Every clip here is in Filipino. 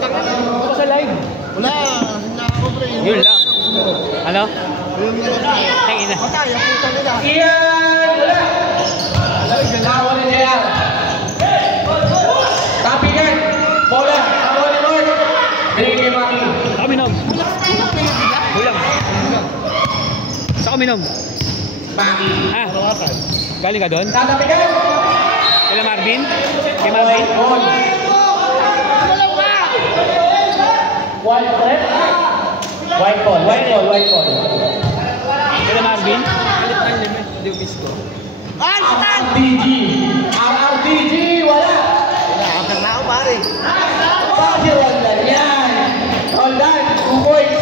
Ako sa live. Wala. Yun lang. Ano? Tingin na. Iyan! Kawan na niya. Tapigan. Bola. Kawan na Lord. Binigay kay Maki. Sa kaminom. Bulang. Sa kaminom. Maki. Ah. Galing ka doon? Tatapigan. Kila Marvin? Kay Marvin? White threat. White ball. Kila Marvin? RRDG. RRDG. Wala. Nakakar na ako pare. Si Roldan yan. Roldan. 2 points.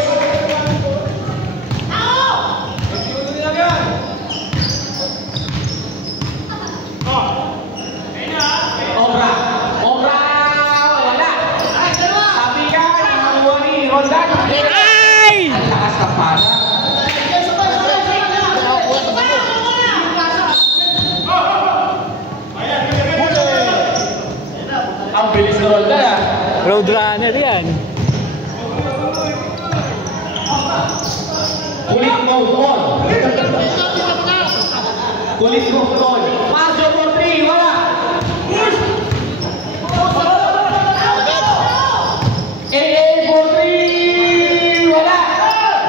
Obra. Wala. Tapigan. Nakuha ni Roldan. Ay! Ang lakas ng para. Ang bilis na Roldan ah. Roadrunner yan. Kulit mode on. Kulit mode on. Marjo for 3. Wala. AA for 3. Wala.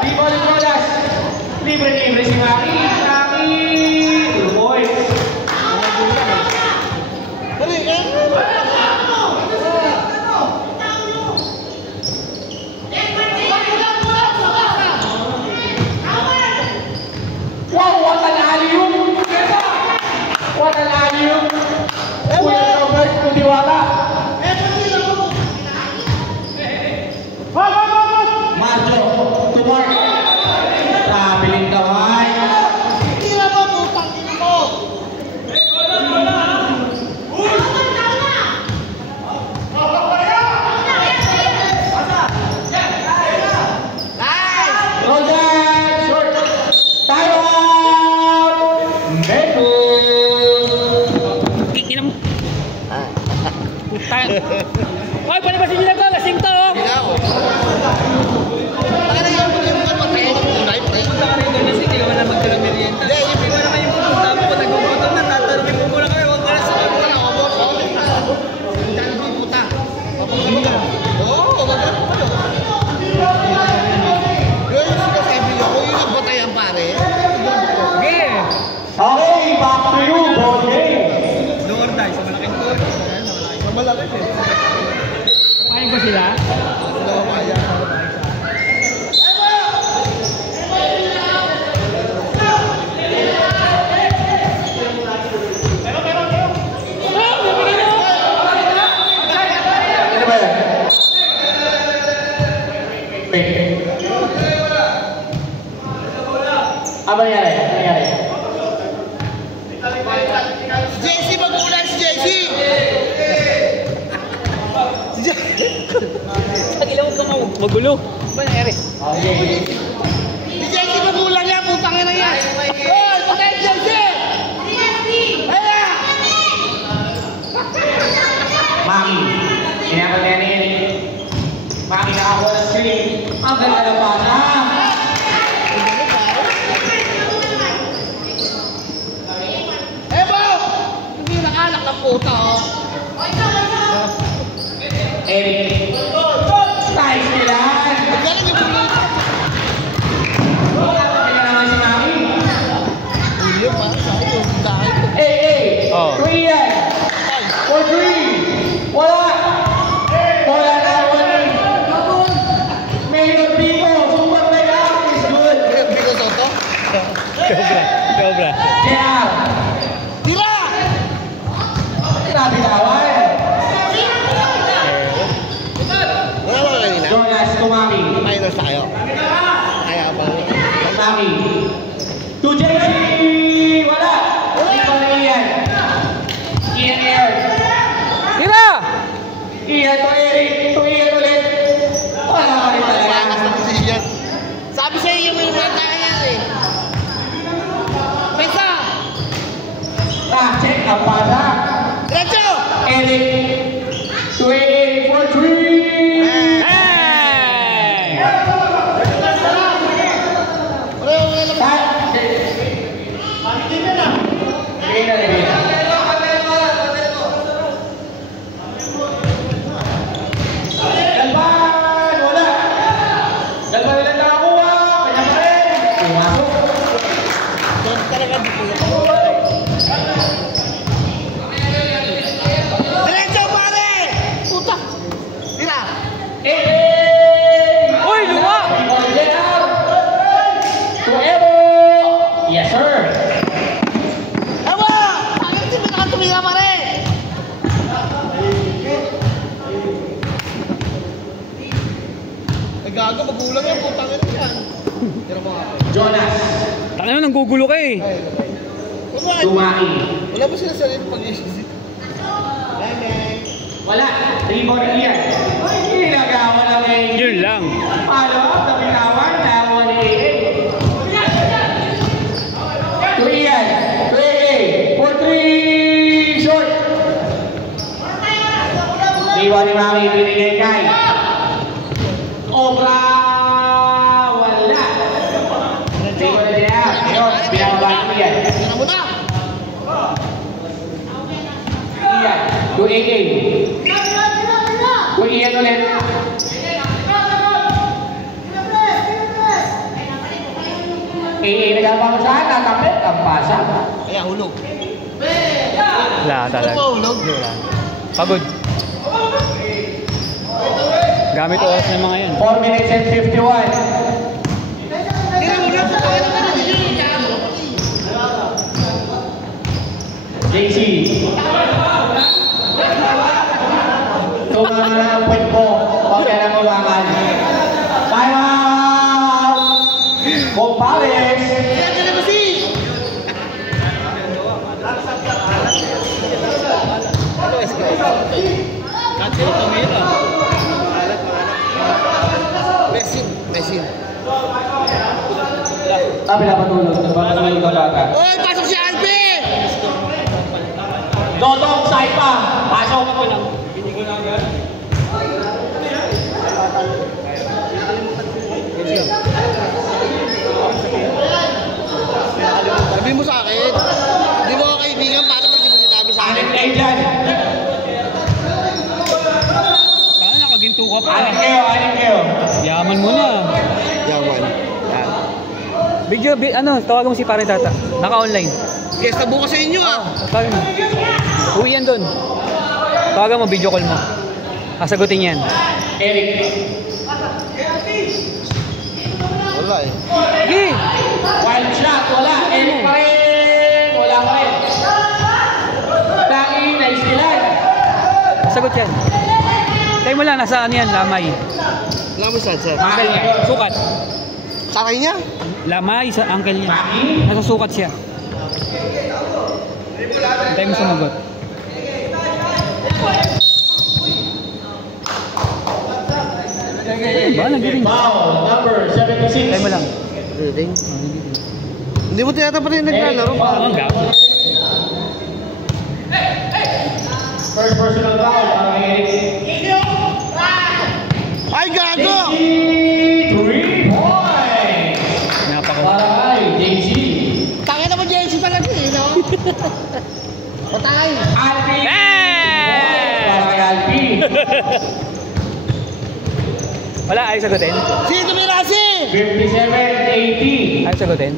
Di balik Rodas. Libre si Maki. 2 points. Wow, what an alley-oop! What an alley-oop! Kuya Robert Kudiwala. Marjo, to Mark. Trabiling kaway. Rodan, short. Time out! Meto! Kikinam. Hoy, paano ba si Gina ko? Lasing to, oh! Okay, back to you, ball game. Paano ba sila? Ano ba yan? Ano nangyari? JC magulan si JC. Magulo. Ba nangyari? Si JC magulan niya, putang ina yan. Hoy, patay JC. Aya. Maki, kinakot niya ni Eric. Maki nakakuha ng screen. Ang ganda na bata. Ebo! Hindi nakalak na puta, oh. Eric. Nice nila. Galing yung puta. Kaya naman si Maki. Hindi pa, sayo, dahil. Hey! Oh. 3 yan. 4-3. Wala. Wala na. Mayor Pico. Super mega is good. Bigo Soto. Cobra. Yeah. Tira! Grabe naman. Wala ba kanina? Jonas Tumami. Minus tayo. Kaya pa. Tumami. 2 JC. Wala. Ikaw na Ian. Ian. Tira! Ian to Eric. To Ian ulit. Wala ka rin talaga. Pakas na si Ian. Sabi sa iyo may mata yan eh. Pesa! Check ang pata. Diretso! Eric. 2 4-3. Gago, magulang yan, putang ina yan. Jonas. Tangin mo, nanggugulo ka eh. Tumaki. Wala ba sila sarili pag-isip? Wala. 3 more yan. Ginagawa lang eh. Yun lang. Follow up, nabitawan, tawa ni AA. 2 yan. 2 AA. For 3 short. Iwa ni Mami, binigay kay. Obra. Wala. Iwa na niya. Yun, binabalik mo yan. Ano mo na? Iyan. 2 AA. 2 Iyan ulit. Nagpapasahan, tatapit, ang pasa. Kaya hulog. Wala talaga. Hulog. Wala. Pagod. Gamit oras ng mga yan. 4 minutes and 51. JC. Tumama na ang point mo. Huwag ka na mabangan. Time out! Compales! Mesin. Pinapatulog. Nagpapatulog ka bata. Oy, pasok si Alpi! Dodong, side pa. Pasok. Sabi mo sa akin. Hindi mo ako kaibigan, paano pag di mo sinabi sa akin? Anin kayo dyan. Saan nakaginto ka pa? Anin kayo. Yaman mo na. Yaman. Video, tawagan mo si Pare Tata. Naka-online. Yes, nabukas sa inyo ah. Tawagan mo. Uwi yan dun. Tawagan mo, video call mo. Kasagutin yan. Eric. Wala eh. Sige! Wild shot. Wala. Eric pa rin. Wala pa rin. Tangi, naistilan. Kasagot yan. Tayo mo lang, nasaan yan? Lamay. Alam mo saan, sir? Uncle niya. Sukat. Sakay niya? Lamay sa uncle niya. Nasa sukat siya. Tayo mo sumagot. Ba, nagiring. Foul number 76. Tayo mo lang. Reading. Hindi mo tiyata pa rin naglalaro pa. Ang gago. First personal foul. Ay, gago! 3 points. Napaka. Para kay JC. Tangin naman JC talaga eh, no? Patay! Alpi. Eh! Para kay Alpi. Wala, ayaw sagutin. Sino Mirasi? 57-80. Ayaw sagutin.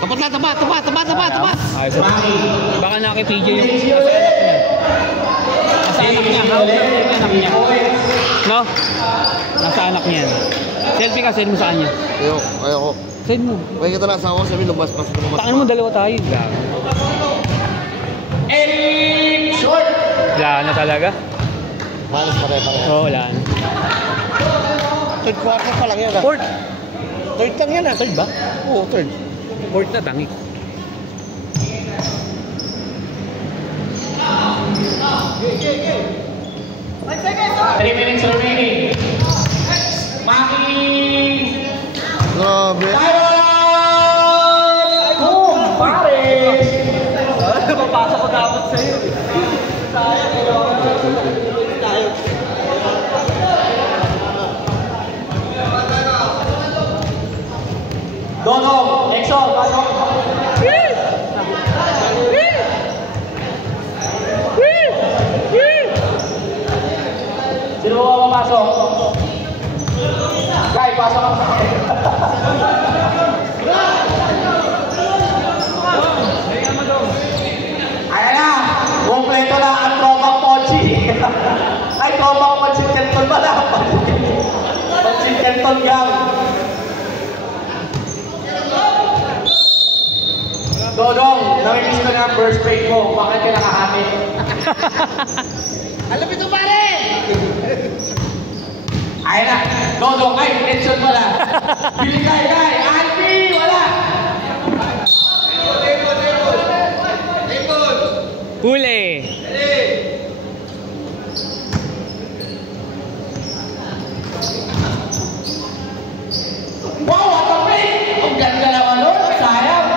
Tapat! Ayaw sagutin. Maki. Baka naki-PJ yung nasa anak niya. Nasa anak niya. No? Nasa anak niya. Selfie ka, send mo sa kanya. Ayoko. Send mo. May kita na asawa ko sabi, lumabas-pas ko naman. Takin mo, dalawa tayo. Gago. Eric Short. Wala na talaga. Malas pare-pare. Oo, wala na. Third quarter pa lang yan ah. Fourth. Third lang yan ah. Third ba? Oo, third. Fourth na, tangi. Three minutes remaining. Maki. Grabe. Boom! Pares! Papasok ko dapat sa'yo. Dodong, Exo, pasok. Sino mo papasok? Guy, pasok ako. Ayan na, kompleto na ang tropang Pochi. Ay, tropang Pochi Kenton ba na? Pochi Kenton gang. Dodong, namimiss ko na ang first break mo. Bakit ka nakahati? Alam ito pare! Ay na, Dodong, ay, tension pala. Biligay, Alpi, wala. Huli. Wow, what a play! Ang ganda naman nun, sayang.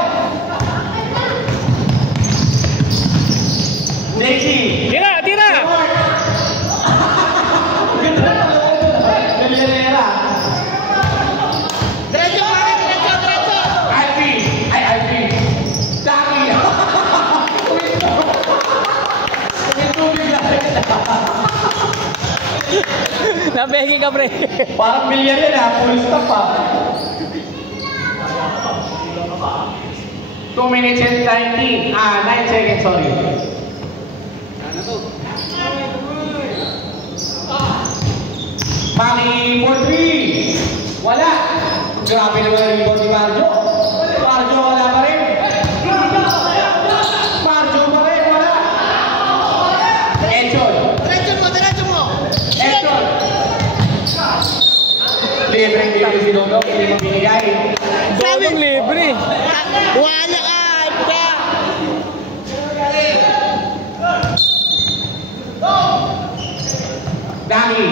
Lexi. Tira, tira. Ganda naman. Galera. Diretso pare, diretso! Alpi. Ay, Alpi. Dami. Tumintubig lang. Napegi ka, pre. Parang bilyar yan ha, full stop ha. 2 minutes and 9 seconds, sorry. Maki for 3. Wala. Grabe naman ang rebound ni Marjo. Marjo wala pa rin. Marjo pa rin, wala. Edson. Diretso mo! Edson. Libre si Dodong, hindi mo binigay. Dodong libre. Wala ka! Dami.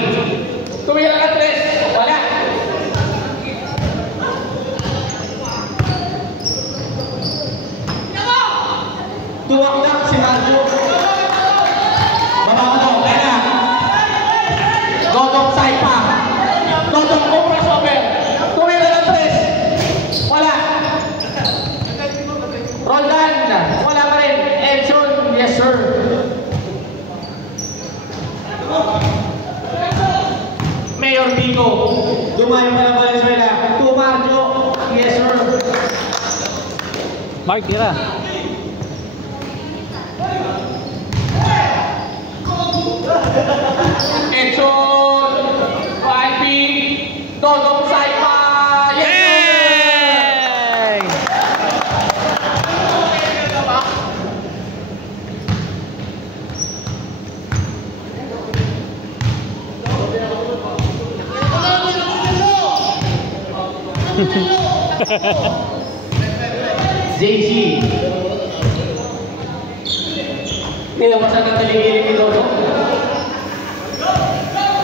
Tumira ka, Tres. Wala. Tuwak-tak si Marjo. Baba mo daw. Kaya. Dodong Saipa. Dodong Cobra Sober. Tumira ka, Tres. Wala. Roldan. Wala pa rin. Edson. Yes, sir. Mayor Vico, dumayo pa ng Valenzuela. Tumarjo, yes sir. Mark, tira. Edson, Alpi, Dodong Saipa, yes sir. Hey! JG. Nilabasan ng taligilin ni Dodong.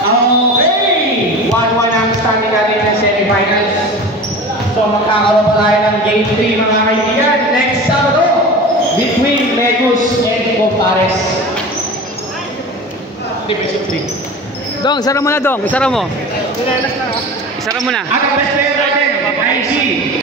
Okay! 1-1 ang standing natin ng semifinals. So magkakaroon pa tayo ng game 3 mga kaibigan. Next Sabado, between Megus and Compares. Division 3. Dong, isara mo na, Dong. Isara mo. Isara mo na. Ang best player natin, IG.